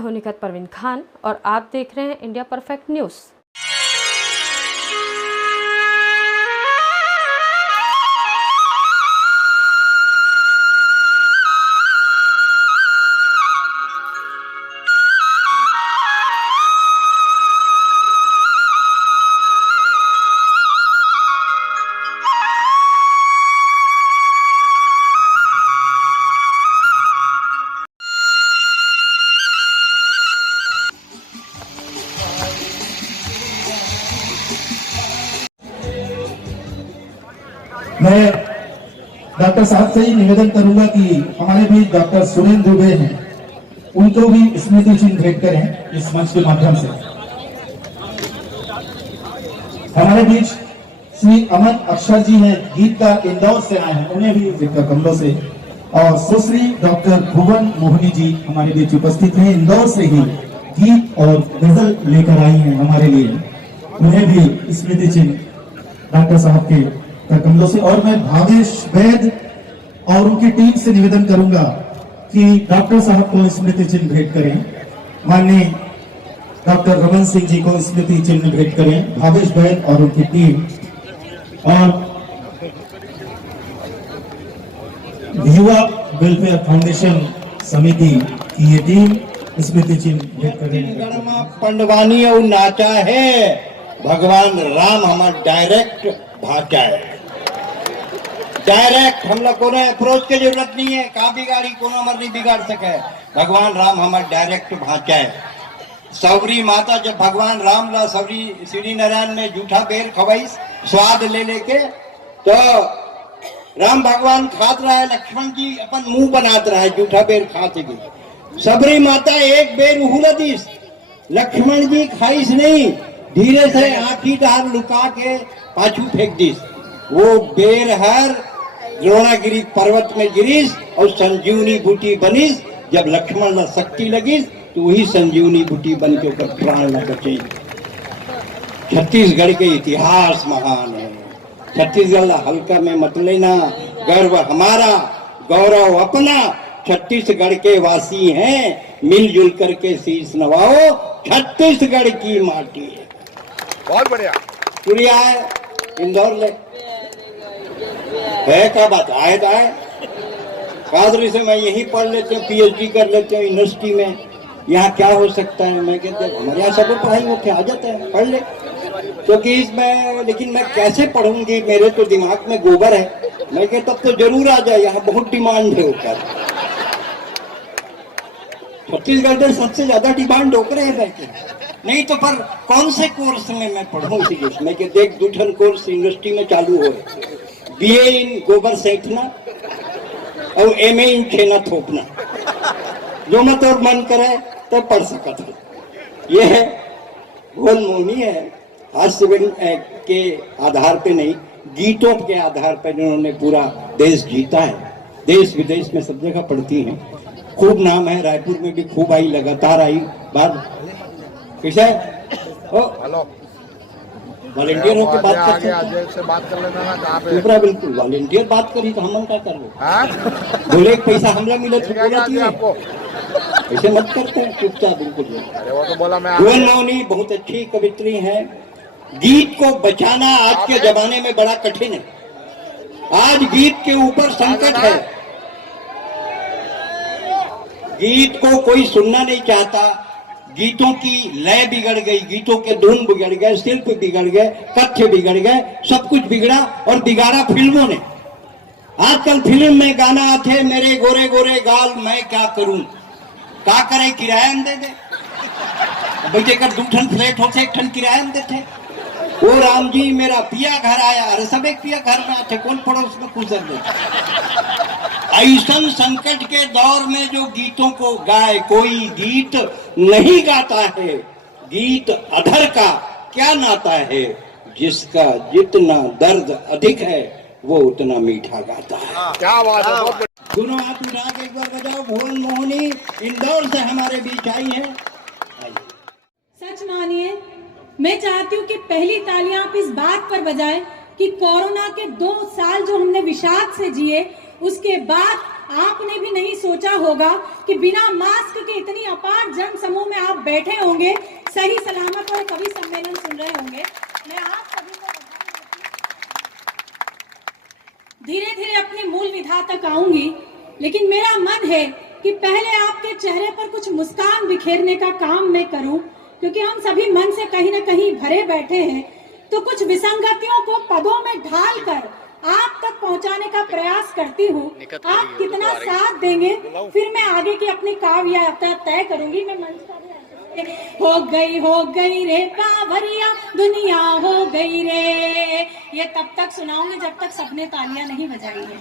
हूं निखत परवीन खान और आप देख रहे हैं इंडिया परफेक्ट न्यूज़। मैं डॉक्टर साहब से ही निवेदन करूंगा कि हमारे बीच डॉक्टर सुरेंद्र दुबे हैं, उनको भी स्मृति चिन्ह भेंट करें इस मंच के माध्यम से। हमारे बीच श्री अमन अक्षर जी हैं, गीतकार, इंदौर से आए हैं, उन्हें भी विक्टर कमलों से। और सुश्री डॉक्टर भुवन मोहनी जी हमारे बीच उपस्थित हैं, इंदौर से ही गीत और गजल लेकर आई हैं हमारे लिए, उन्हें भी स्मृति चिन्ह डॉक्टर साहब के कमलों से। और मैं भावेश वैद और उनकी टीम से निवेदन करूंगा कि डॉक्टर साहब को स्मृति चिन्ह भेंट करें। माननीय डॉक्टर रमन सिंह जी को स्मृति चिन्ह भेंट करें, भावेश वैद और उनकी टीम। और युवा वेलफेयर फाउंडेशन समिति की ये टीम स्मृति चिन्ह भेंट करें। पंडवानी और नाचा है भगवान राम, हमारा डायरेक्ट भाचा है। डायरेक्ट हम लोग को अप्रोच की जरूरत नहीं है, कहा बिगाड़ी कोनो अमर नहीं बिगाड़ सके। भगवान राम हमारा डायरेक्ट भाचा है। सवरी माता जब भगवान राम ला सवरी श्री नारायण में जूठा बेर खवाई स्वाद ले लेके, तो राम भगवान खात रहा है, लक्ष्मण जी अपन मुंह बनात रहा है जूठा बेर खाते गए। सबरी माता एक बेर उहुला दीस, लक्ष्मण जी खाईस नहीं, धीरे से आखी डार लुका के पाछू फेंक दीस। वो बेर हर द्रोणागिरी पर्वत में गिरीस और संजीवनी बूटी बनीस। जब लक्ष्मण ला शक्ति लगी तो वही संजीवनी बूटी बन के ऊपर प्राण न बचे। छत्तीसगढ़ के इतिहास महान है। छत्तीसगढ़ ला हल्का में मत लेना, गर्व हमारा, गौरव अपना। छत्तीसगढ़ के वासी हैं, मिलजुल करके शीश नवाओ, छत्तीसगढ़ की माटी है। बहुत बढ़िया। सूर्या है इंदौर ले है, क्या बात आए तो आए। कादरी से मैं यही पढ़ लेते हूँ, पीएचडी कर लेते हूँ यूनिवर्सिटी में। यहाँ क्या हो सकता है, मैं कहते हमारे यहाँ सब पढ़ाई होते आ जाता है, पढ़ ले। क्योंकि इसमें लेकिन मैं कैसे पढ़ूंगी, मेरे तो दिमाग में गोबर है। मैं कहता तब तो जरूर आ जाए, यहाँ बहुत डिमांड है ऊपर। छत्तीसगढ़ में सबसे ज्यादा डिमांड होकर है बैठे। नहीं तो पर कौन से कोर्स में मैं पढ़ूं सीरियस। मैं देख दूठन कोर्स यूनिवर्सिटी में चालू हो, बीए इन गोबर सेठना और एमए इन खेना थोपना, जो मत और मन करे तो पढ़ सकता है। ये है भुवन मोहनी है। हास्य के आधार पे नहीं, गीतों के आधार पर जिन्होंने पूरा देश जीता है। देश विदेश में सब जगह पढ़ती हैं, खूब नाम है। रायपुर में भी खूब आई, लगातार आई बात। कैसे हेलो वॉलेंटियर होकर बात करते हैं, से बात कर लेना ना, कहाँ पे बिल्कुल वॉलेंटियर बात करी तो हम क्या कर लो। बोले पैसा हमला मिले तो बोला आपको ऐसे मत करते हैं, चुपचाप बिल्कुल। अरे वो तो बोला मैं। भुवन मोहनी बहुत अच्छी कवित्री है। गीत को बचाना आज के जमाने में बड़ा कठिन है। आज गीत के ऊपर संकट है, गीत को कोई सुनना नहीं चाहता। गीतों की लय बिगड़ गई, गीतों के धुन बिगड़ गए, शिल्प बिगड़ गए, कथ्य बिगड़ गए, सब कुछ बिगड़ा। और बिगाड़ा फिल्मों ने। आजकल फिल्म में गाना आते, मेरे गोरे गोरे गाल मैं क्या करूं, क्या करे किराया दे दे बेटे कर। दूठन फ्लैट होते, एक ठन किराया देते। वो राम जी मेरा पिया घर आया, अरे सब एक पिया घर में आते, कौन पड़ोस में गुजर देते। ऐसा संकट के दौर में जो गीतों को गाए, कोई गीत नहीं गाता है। गीत अधर का क्या नाता है, जिसका जितना दर्द अधिक है वो उतना मीठा गाता है। क्या बात है। दोनों हाथ उठा के एक बार बजाओ। भुवन मोहनी इंदौर से हमारे बीच आई है। सच मानिए, मैं चाहती हूँ कि पहली तालियां आप इस बात पर बजाएं कि कोरोना के 2 साल जो हमने विषाद से जिए, उसके बाद आपने भी नहीं सोचा होगा कि बिना मास्क के इतनी अपार जन समूह में आप बैठे होंगे, सही सलामत और कवि सम्मेलन सुन रहे होंगे। मैं आप सभी को धीरे धीरे अपनी मूल विधा तक आऊंगी, लेकिन मेरा मन है कि पहले आपके चेहरे पर कुछ मुस्कान बिखेरने का काम मैं करूं, क्योंकि हम सभी मन से कहीं ना कहीं भरे बैठे हैं। तो कुछ विसंगतियों को पदों में ढालकर आप तक पहुंचाने का प्रयास करती हूँ। आप कितना साथ देंगे फिर मैं आगे की अपनी काव्य यात्रा तय करूंगी। मैं मंच का हो गई रे कांवरिया दुनिया हो गई रे, ये तब तक सुनाऊंगी जब तक सबने तालियां नहीं बजाई है।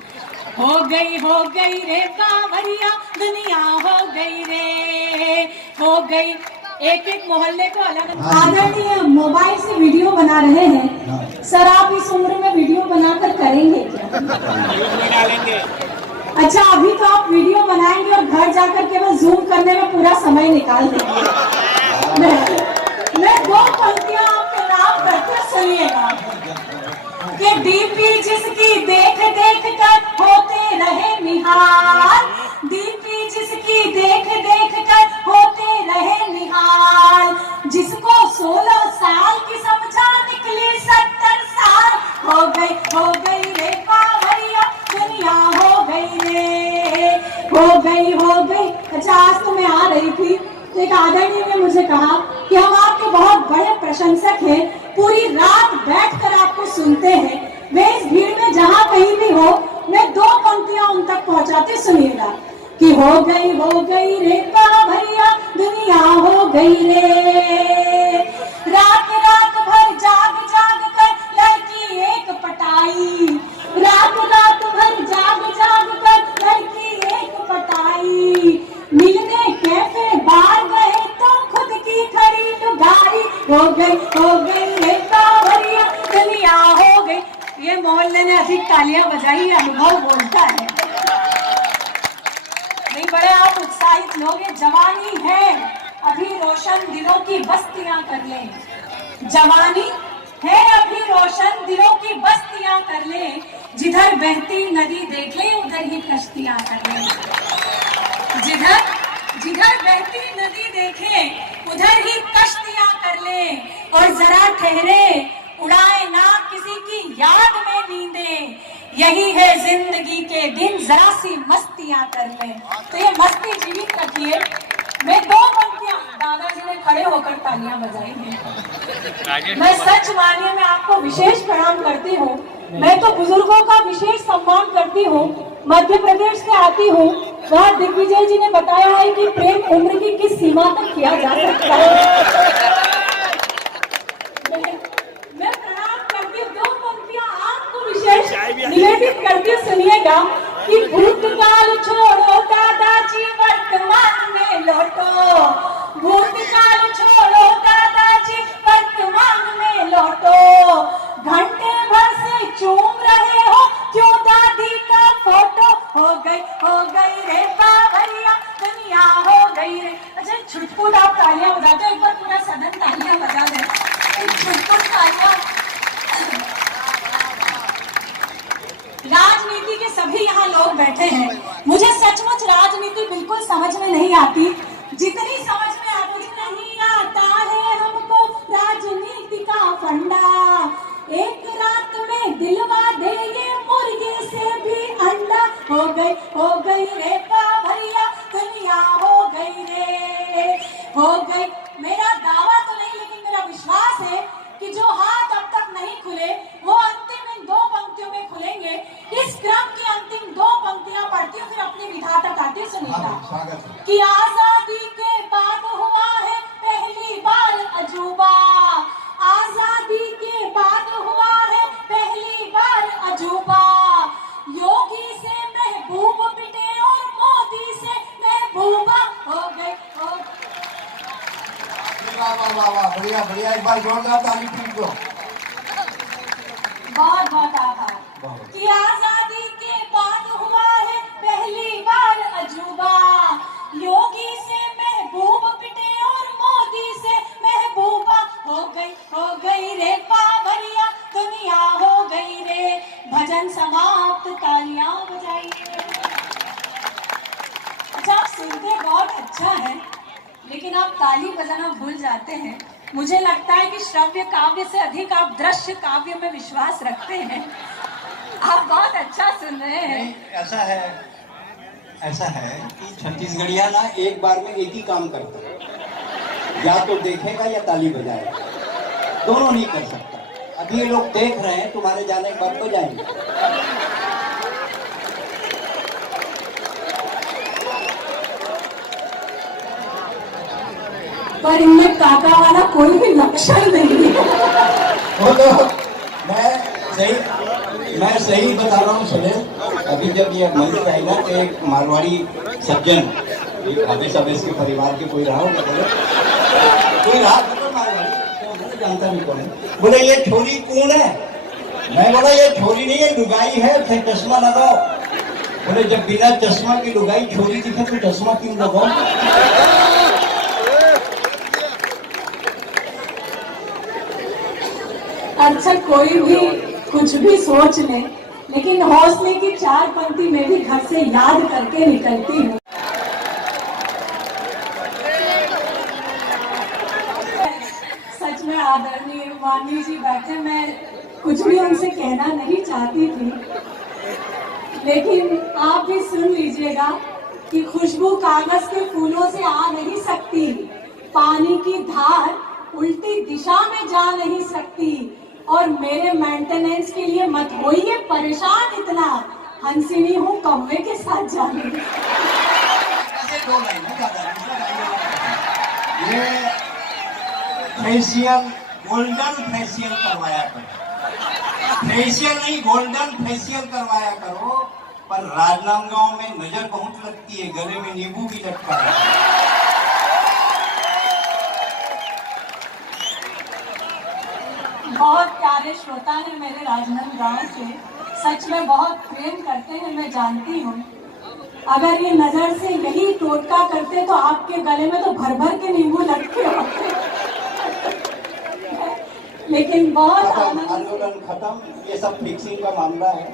हो गई रे कांवरिया दुनिया हो गई रे, हो गई। एक एक मोहल्ले को अलग। आदरणीय मोबाइल से वीडियो बना रहे हैं सर, आप इस उम्र में वीडियो बनाकर करेंगे क्या? अच्छा, अभी तो आप वीडियो बनाएंगे और घर जाकर केवल जूम करने में पूरा समय निकाल देंगे। मैं दो पंक्तियां आपके नाम करके सुनिएगा कि डीपी जिसकी देख देख कर होते रहे निहार, डीपी जिसकी देख देख कर होते रहे निहार, जिसको 16 साल की समझा निकली 70 साल, हो गई रे कांवरिया दुनिया हो गई रे, हो गई। अच्छा, आज तो मैं आ रही थी तो एक आदरणीय ने मुझे कहा कि हम आपके बहुत बड़े प्रशंसक हैं, पूरी रात बैठकर आपको सुनते हैं। वे इस भीड़ में जहां कहीं भी हो, मैं दो पंक्तियां उन तक पहुंचाते सुनिएगा कि हो गई रे कांवरिया दुनिया हो गई रे, रात रात भर जाग जाग कर लड़की एक पटाई, रात भर जाग जाग कर लड़की एक पटाई, मिलने कैफे बार गए तो खुद की खड़ी लुगाई, हो गई रे कांवरिया दुनिया हो गई। ये मोहल्ले ने अधिक तालियां बजाई, अनुभव बोलता है। नहीं, बड़े आप उत्साहित लोग। ये जवानी है अभी रोशन दिलों की बस्तियां कर ले, जवानी है अभी रोशन दिलों की बस्तियां कर ले, जिधर बहती नदी देख ले उधर ही कश्तियां कर ले, जिधर बहती नदी देखे उधर ही कश्तियां कर ले, और जरा ठहरे उड़ाए ना किसी की याद में नींदे, यही है जिंदगी के दिन जरा सी मस्तियां कर ले। तो ये मस्ती जीवित रखिए। मैं दो पंक्तियां, दादाजी ने खड़े होकर तालियां बजाई हैं। मैं सच मानिए मैं आपको विशेष प्रणाम करती हूँ। मैं तो बुजुर्गों का विशेष सम्मान करती हूँ। मध्य प्रदेश से आती हूँ, वहाँ दिग्विजय जी ने बताया है कि प्रेम उम्र की किस सीमा तक किया जा सकता है। मैं प्रणाम करती हूँ। दो पंक्तियां आपको विशेष निवेदित करती हूँ, सुनिएगा कि भूतकाल छोड़ो दादाजी वर्तमान में लौटो, भूतकाल छोड़ो दादाजी वर्तमान में लौटो, घंटे भर से चूम रहे हो क्यों दादी का फोटो, हो गई रे कांवरिया दुनिया हो गई रे। अच्छा, छुटपुट आप तालियां बजाते हो, एक बार पूरा सदन तालियां बजा दे, छुटपुट तालियां। राजनीति के सभी यहाँ लोग बैठे हैं, मुझे सचमुच राजनीति बिल्कुल समझ में नहीं आती, जितनी समझ में आती नहीं आता है हमको राजनीति का फंडा, एक रात में दिलवा दे ये मुर्गी से भी अंडा, हो गई रे कांवरिया दुनिया हो गई रे, हो गई। मेरा दावा तो नहीं, लेकिन मेरा विश्वास है कि जो हाथ अब तक नहीं खुले वो अंतिम इन दो पंक्तियों में खुलेंगे। इस क्रम की अंतिम दो पंक्तियां पढ़ती हूँ, फिर अपनी विधा तक आती सुनिएगा कि आजादी के बाद हुआ है पहली बार अजूबा, आजादी के बाद हुआ है पहली बार अजूबा, योगी से महबूब पिटे और मोदी से महबूबा, हो गई। वाह, बढ़िया बढ़िया, एक बार जोरदार ताली टीम को। बहुत बहुत आभार। कि आजादी के बाद हुआ है पहली बार अजूबा, योगी से महबूब पिटे और मोदी से महबूबा, हो गई रे कांवरिया दुनिया हो गई रे, भजन समाप्त तालियां बजाइए। अच्छा है, लेकिन आप ताली बजाना भूल जाते हैं। मुझे लगता है कि श्रव्य काव्य से अधिक आप दृश्य काव्य में विश्वास रखते हैं। आप बहुत अच्छा सुन रहे हैं। नहीं, ऐसा है कि छत्तीसगढ़िया ना एक बार में एक ही काम करता है, या तो देखेगा या ताली बजाएगा, दोनों नहीं कर सकता। अभी ये लोग देख रहे हैं, तुम्हारे जाने के बाद बजाएंगे। पर इनमें काका वाला कोई भी लक्षण नहीं है। वो तो मैं सही बता रहा हूँ सुने। अभी जब ये मंच आई ना तो एक मारवाड़ी सज्जन, हमें सब इसके परिवार के कोई रहा होगा, कोई रहा तो मारवाड़ी जानता नहीं कौन है। बोले ये छोरी कौन है? मैं बोला ये छोरी नहीं है, लुगाई है, फिर चश्मा लगाओ। बोले जब बिना चश्मा की लुगाई छोरी दिखे तो चश्मा क्यों लगाओ? अच्छा, कोई भी कुछ भी सोच ले, लेकिन हौसले की 4 पंक्ति में भी घर से याद करके निकलती हूँ। सच में आदरणीय वाणी जी बैठे, मैं कुछ भी उनसे कहना नहीं चाहती थी, लेकिन आप भी सुन लीजिएगा कि खुशबू कागज के फूलों से आ नहीं सकती, पानी की धार उल्टी दिशा में जा नहीं सकती, और मेरे मेंटेनेंस के लिए मत होइए परेशान इतना, हंसिनी हूँ कौवे के साथ जाने। ऐसे 2 लाइन है, ज्यादा नहीं। ये फेशियल, गोल्डन फेशियल करवाया करो, फेशियल नहीं गोल्डन फेशियल करवाया करो। पर राजनांदगांव में नजर बहुत लगती है, गले में नींबू भी लटका है। बहुत प्यारे श्रोता हैं मेरे राजनांदगांव के, सच में बहुत प्रेम करते हैं, मैं जानती हूँ। अगर ये नजर से यही टोटका करते तो आपके गले में तो भर भर के नींबू लटके होते। लेकिन बहुत आनंद। आंदोलन खत्म, ये सब फिक्सिंग का मामला है।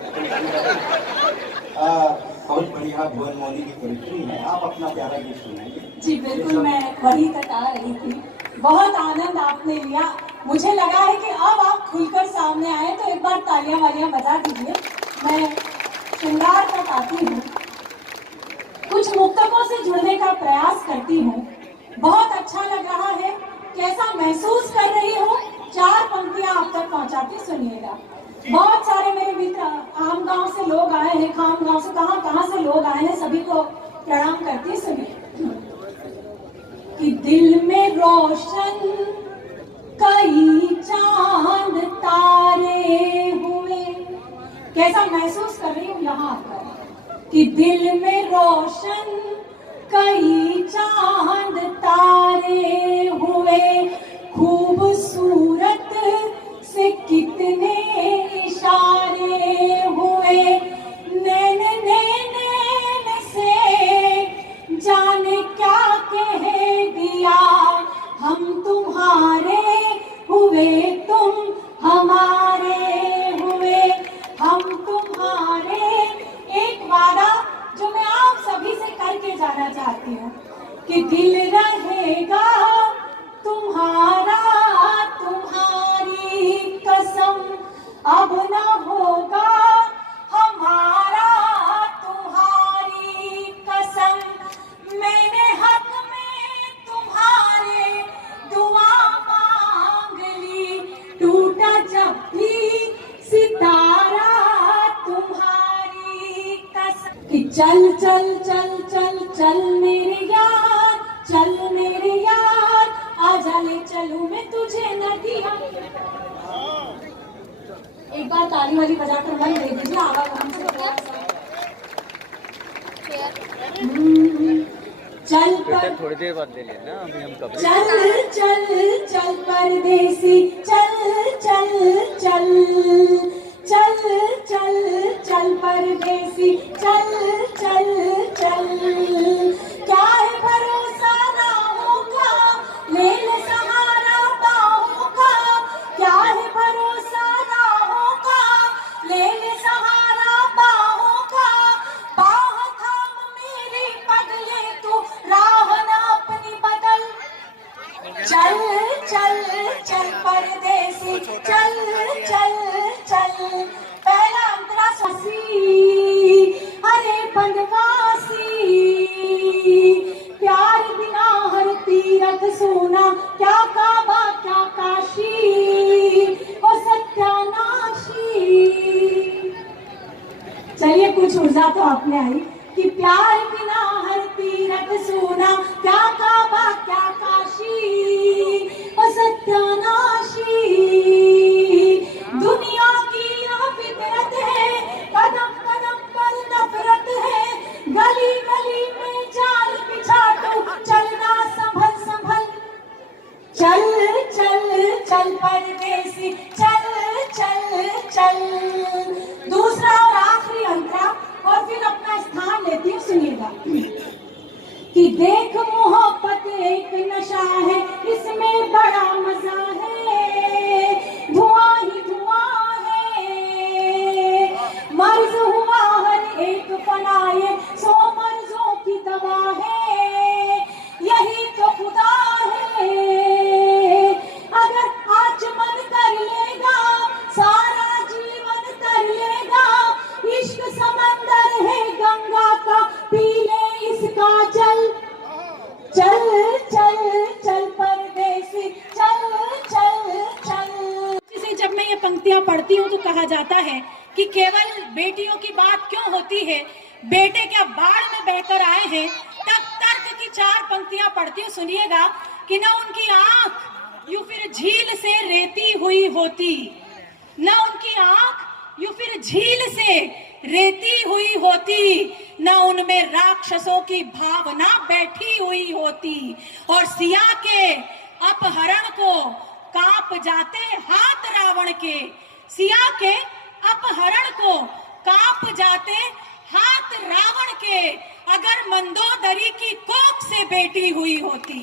बहुत बढ़िया भुवन मौली की पोएट्री है, आप अपना प्यारा गीत सुनाइए। जी बिल्कुल, मैं वही तक आ रही थी। बहुत आनंद आपने लिया, मुझे लगा है कि अब आप खुलकर सामने आए, तो एक बार तालियां वालियां बजा दीजिए। मैं श्रृंगार तक आती हूँ, कुछ मुक्तकों से जुड़ने का प्रयास करती हूँ। बहुत अच्छा लग रहा है, कैसा महसूस कर रही हूँ, 4 पंक्तियां आप तक पहुँचाती, सुनिएगा। बहुत सारे मेरे मित्र आम गांव से लोग आए हैं, खाम गांव से, कहाँ से लोग आए हैं, सभी को प्रणाम करती। सुनिए कि दिल में रोशन कई चांद तारे हुए, कैसा महसूस कर रही हूँ यहाँ आकर, कि दिल में रोशन कई चांद तारे हुए, खूबसूरत से कितने इशारे हुए, नैन नैन से जाने क्या कह दिया, हम तुम्हारे हुए तुम हमारे हुए, हम तुम्हारे। एक वादा जो मैं आप सभी से करके जाना चाहती हूँ कि दिल रहेगा तुम्हारा, तुम्हारी कसम अब न होगा हमारा, तुम्हारी कसम। मैंने हक में तुम्हारे दुआ मांग ली, टूटा जब भी सितारा तुम्हारी कसम। कि चल चल चल चल चल मेरे यार, चल मेरे यार, आजा ले चलूं मैं तुझे नदिया। एक बार ताली वाली बजाकर मन दे दीजिए, आवाज हमसे चल पर थोड़ी देर बाद ले लेना, अभी हम कब चल चल चल परदेसी, चल चल चल चल चल चल परदेसी, चल चल चल। क्या है भरोसा राहों का, ले ले सहारा बाहों का, क्या है भरोसा राहों का, ले ले सहारा बाहों का, बाह थाम मेरी पगले तू राह कुछ ऊर्जा तो आपने आई कि प्यार बिना हर तीरथ सूना, क्या काबा क्या काशी, ओ सत्यानाशी। दुनिया की यह फितरत है, कदम कदम पर नफरत है, गली गली में जाल बिछा तो चलना संभल संभल। चल चल चल परदेसी, चल चल चल। दूसरा और आखिरी अंतरा और फिर अपना स्थान लेती हूँ, सुनिएगा कि देख मोहब्बत एक नशा है, इसमें बड़ा मजा है, धुआं ही धुआं है। मर्ज हुआ हर एक फनाए, सो मर्जों की दवा है, यही तो खुदा है। अगर आज मन कर लेगा, सारा जीवन कर लेगा, इश्क समंदर है गंगा का, पी ले इसका जल। चल चल चल परदेसी, चल चल चल। जिसे जब मैं ये पंक्तियां पढ़ती हूँ तो कहा जाता है कि केवल बेटियों की बात क्यों होती है, बेटे क्या बाढ़ में बहकर आए हैं। तब तर्क की 4 पंक्तियां पढ़ती हूँ, सुनिएगा कि न उनकी आंख यूं फिर झील से रेती हुई होती, न उनकी आंख यूं फिर झील से रेती हुई होती, न उनमें राक्षसों की भावना बैठी हुई होती, और सिया के अपहरण को कांप जाते हाथ रावण के, सिया के अपहरण को कांप जाते हाथ रावण के। अगर मंदोदरी की कोख से बेटी हुई होती,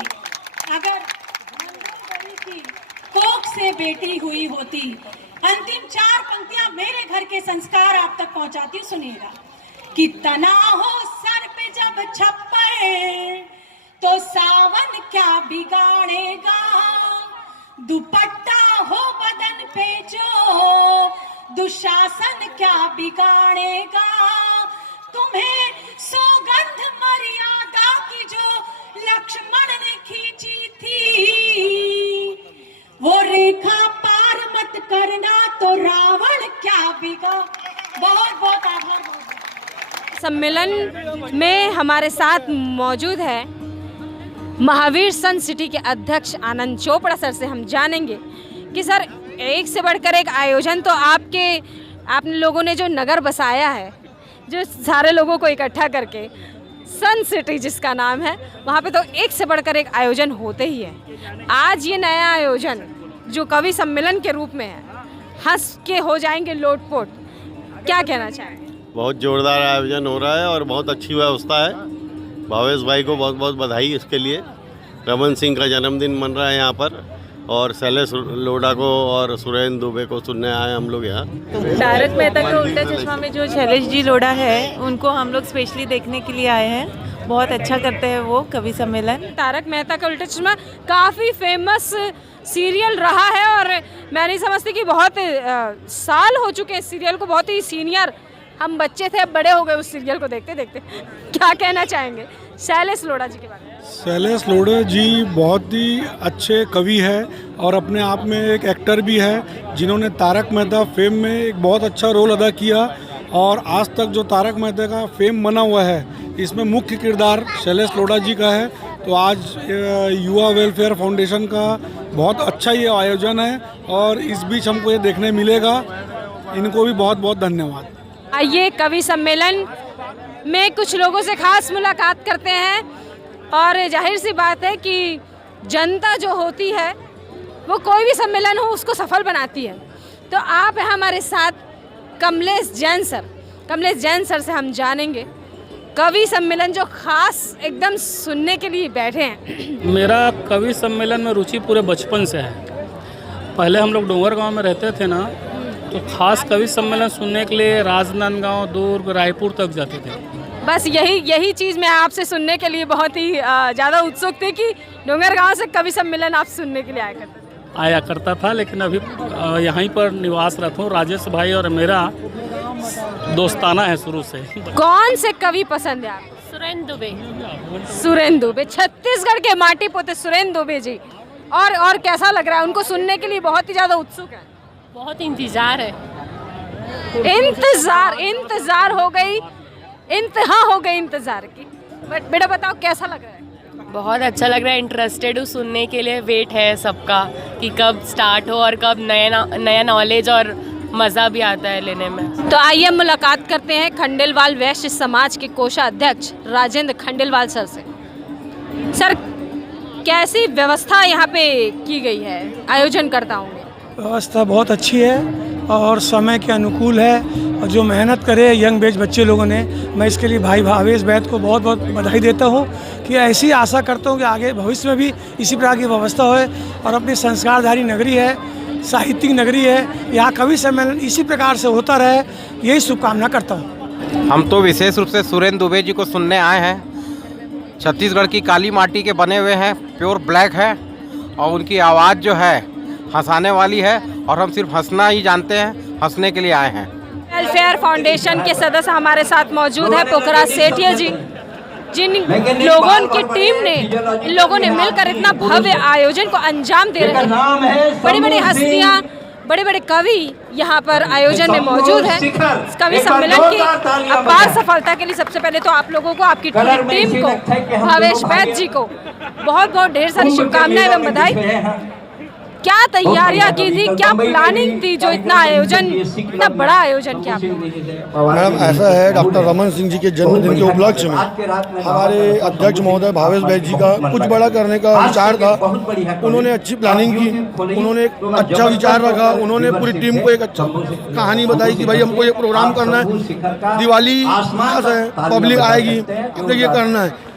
अगर मंदोदरी की कोख से बेटी हुई होती। अंतिम 4 पंक्तियां मेरे घर के संस्कार आप तक पहुंचाती हूँ, सुनिएगा कि तना हो सर पे जब छप्पर, तो सावन क्या बिगाड़ेगा, दुपट्टा हो बदन पे जो, दुशासन क्या बिगाड़ेगा, तुम्हें सौगंध मर्यादा की जो लक्ष्मण ने खींची थी, वो रेखा पार मत करना तो रावण क्या बिगा। बहुत बहुत आभार। सम्मेलन में हमारे साथ मौजूद है महावीर सन सिटी के अध्यक्ष आनंद चोपड़ा सर से हम जानेंगे कि सर एक से बढ़कर एक आयोजन तो आप लोगों ने जो नगर बसाया है, जो सारे लोगों को इकट्ठा करके सन सिटी जिसका नाम है, वहाँ पे तो एक से बढ़कर एक आयोजन होते ही है। आज ये नया आयोजन जो कवि सम्मेलन के रूप में है, हंस के हो जाएंगे लोटपोट, क्या कहना चाहेंगे? बहुत जोरदार आयोजन हो रहा है और बहुत अच्छी व्यवस्था है। भावेश भाई को बहुत बहुत बधाई इसके लिए। रमन सिंह का जन्मदिन मन रहा है यहाँ पर, और शैलेश लोढ़ा को और सुरेंद्र दुबे को सुनने आए हम लोग यहाँ। तारक मेहता का उल्टा चश्मा में जो शैलेश जी लोढ़ा है, उनको हम लोग स्पेशली देखने के लिए आए हैं। बहुत अच्छा करते हैं वो कवि सम्मेलन। तारक मेहता का उल्टा चश्मा काफ़ी फेमस सीरियल रहा है, और मैं नहीं समझती कि बहुत साल हो चुके हैं सीरियल को, बहुत ही सीनियर हम बच्चे थे, अब बड़े हो गए उस सीरियल को देखते देखते। क्या कहना चाहेंगे शैलेश लोढ़ा जी के बारे में? शैलेश लोढ़ा जी बहुत ही अच्छे कवि है और अपने आप में एक एक्टर भी है, जिन्होंने तारक मेहता फेम में एक बहुत अच्छा रोल अदा किया। और आज तक जो तारक मेहता का फेम बना हुआ है, इसमें मुख्य किरदार शैलेश लोढ़ा जी का है। तो आज युवा वेलफेयर फाउंडेशन का बहुत अच्छा ये आयोजन है, और इस बीच हमको ये देखने मिलेगा। इनको भी बहुत बहुत धन्यवाद। आइए कवि सम्मेलन में कुछ लोगों से खास मुलाकात करते हैं, और जाहिर सी बात है कि जनता जो होती है वो कोई भी सम्मेलन हो उसको सफल बनाती है। तो आप हैं हमारे साथ कमलेश जैन सर से हम जानेंगे कवि सम्मेलन जो खास एकदम सुनने के लिए बैठे हैं। मेरा कवि सम्मेलन में रुचि पूरे बचपन से है। पहले हम लोग डोंगर गांव में रहते थे ना, तो खास कवि सम्मेलन सुनने के लिए राजनांदगांव, दुर्ग, रायपुर तक जाते थे। बस यही चीज़ मैं आपसे सुनने के लिए बहुत ही ज़्यादा उत्सुक थी कि डोंगर गांव से कवि सम्मेलन आप सुनने के लिए आया करता था। लेकिन अभी यहीं पर निवासरत हूँ। राजेश भाई और मेरा दोस्ताना है शुरू से। कौन से कवि पसंद है आपको? सुरेंद्र दुबे, छत्तीसगढ़ के माटी पोते सुरेंद्र दुबे जी। और कैसा लग रहा है? उनको सुनने के लिए बहुत ही ज़्यादा उत्सुक है। बहुत इंतजार है। इंतजार हो गई, इंतहा हो गई इंतजार की। बट बेटा बताओ कैसा लग रहा है? बहुत अच्छा लग रहा है, इंटरेस्टेड हूँ सुनने के लिए, वेट है सबका कि कब स्टार्ट हो और कब नया नॉलेज और मज़ा भी आता है लेने में। तो आइए मुलाकात करते हैं खंडेलवाल वैश्य समाज के कोषाध्यक्ष राजेंद्र खंडेलवाल सर से। सर, कैसी व्यवस्था यहाँ पे की गई है आयोजनकर्ताओं ने? व्यवस्था बहुत अच्छी है और समय के अनुकूल है, और जो मेहनत करे यंग बेज बच्चे लोगों ने, मैं इसके लिए भाई भावेश बैद को बहुत बहुत बधाई देता हूँ कि ऐसी आशा करता हूँ कि आगे भविष्य में भी इसी प्रकार की व्यवस्था होए। और अपनी संस्कारधारी नगरी है, साहित्यिक नगरी है, यहाँ कवि सम्मेलन इसी प्रकार से होता रहे, यही शुभकामना करता हूँ। हम तो विशेष रूप से सुरेंद्र दुबे जी को सुनने आए हैं। छत्तीसगढ़ की काली माटी के बने हुए हैं, प्योर ब्लैक है, और उनकी आवाज़ जो है हंसाने वाली है, और हम सिर्फ हंसना ही जानते हैं, हंसने के लिए आए हैं। वेलफेयर फाउंडेशन के सदस्य हमारे साथ मौजूद है, पोखरा सेठिया जी, जिन लोगों की टीम ने, इन लोगों ने मिलकर इतना भव्य आयोजन को अंजाम दे रहे हैं। बड़ी बड़ी हस्तियां, बड़े बड़े कवि यहाँ पर आयोजन में मौजूद हैं। इस कवि सम्मेलन की अपार सफलता के लिए सबसे पहले तो आप लोगों को, आपकी पूरी टीम को, भावेश बैद जी को बहुत बहुत ढेर सारी शुभकामनाएं एवं बधाई। क्या तैयारियां की थी, क्या प्लानिंग थी जो इतना आयोजन, इतना बड़ा आयोजन किया आपने? मैडम, ऐसा है, डॉक्टर रमन सिंह जी के जन्मदिन के उपलक्ष्य में हमारे अध्यक्ष महोदय भावेश बैद जी का कुछ बड़ा करने का विचार था। उन्होंने अच्छी प्लानिंग की, उन्होंने एक अच्छा विचार रखा, उन्होंने पूरी टीम को एक अच्छा कहानी बताई कि भाई हमको ये प्रोग्राम करना है, दिवाली मास है, पब्लिक आएगी, तो ये करना है।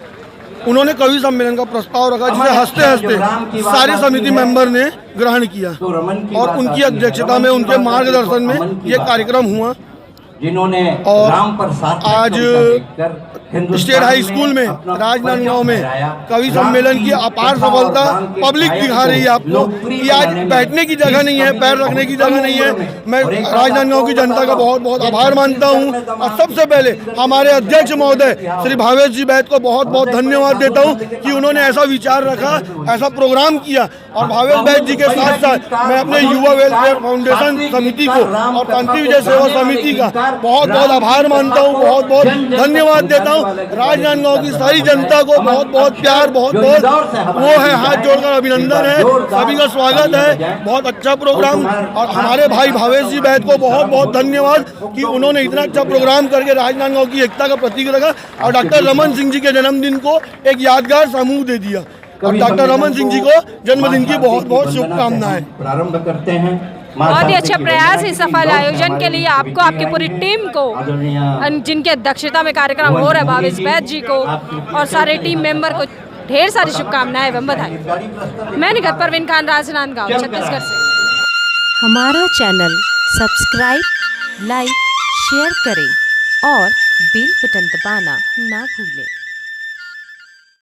उन्होंने कवि सम्मेलन का प्रस्ताव रखा, जिसे हंसते हंसते सारी समिति मेंबर ने ग्रहण किया, और उनकी अध्यक्षता में, उनके मार्गदर्शन में ये कार्यक्रम हुआ। और आज स्टेट हाई स्कूल में, राजनांदगांव में कवि सम्मेलन की अपार सफलता पब्लिक दिखा रही है आपको कि आज बैठने की जगह नहीं है, पैर रखने की जगह नहीं है। मैं राजनांदगांव की जनता का बहुत बहुत आभार मानता हूं, और सबसे पहले हमारे अध्यक्ष महोदय श्री भावेश जी बैद को बहुत बहुत धन्यवाद देता हूं कि उन्होंने ऐसा विचार रखा, ऐसा प्रोग्राम किया। और भावेश बैद जी के साथ साथ मैं अपने युवा वेलफेयर फाउंडेशन समिति को और कांति विजय सेवा समिति का बहुत बहुत आभार मानता हूँ, बहुत बहुत धन्यवाद देता हूँ। राजनांदगांव की सारी जनता को बहुत बहुत प्यार, बहुत बहुत वो है, हाथ जोड़कर अभिनंदन है, सभी का स्वागत है। बहुत अच्छा प्रोग्राम, और हमारे भाई भावेश जी बैद को बहुत बहुत धन्यवाद कि उन्होंने इतना अच्छा प्रोग्राम करके राजनांदगांव की एकता का प्रतीक रखा, और डॉक्टर रमन सिंह जी के जन्मदिन को एक यादगार समूह दे दिया। और डॉक्टर रमन सिंह जी को जन्मदिन की बहुत बहुत शुभकामनाएं। प्रारंभ करते हैं। बहुत ही अच्छा प्रयास है सफल आयोजन के लिए आपको, आपकी पूरी टीम को, जिनके अध्यक्षता में कार्यक्रम हो रहा है, भावेश बैद जी को और सारे टीम मेंबर को ढेर सारी शुभकामनाएं एवं बधाई। मैं निगत परवीन खान, राजनांदगांव, छत्तीसगढ़ से। हमारा चैनल सब्सक्राइब, लाइक, शेयर करें और बेल बटन दबाना ना भूलें।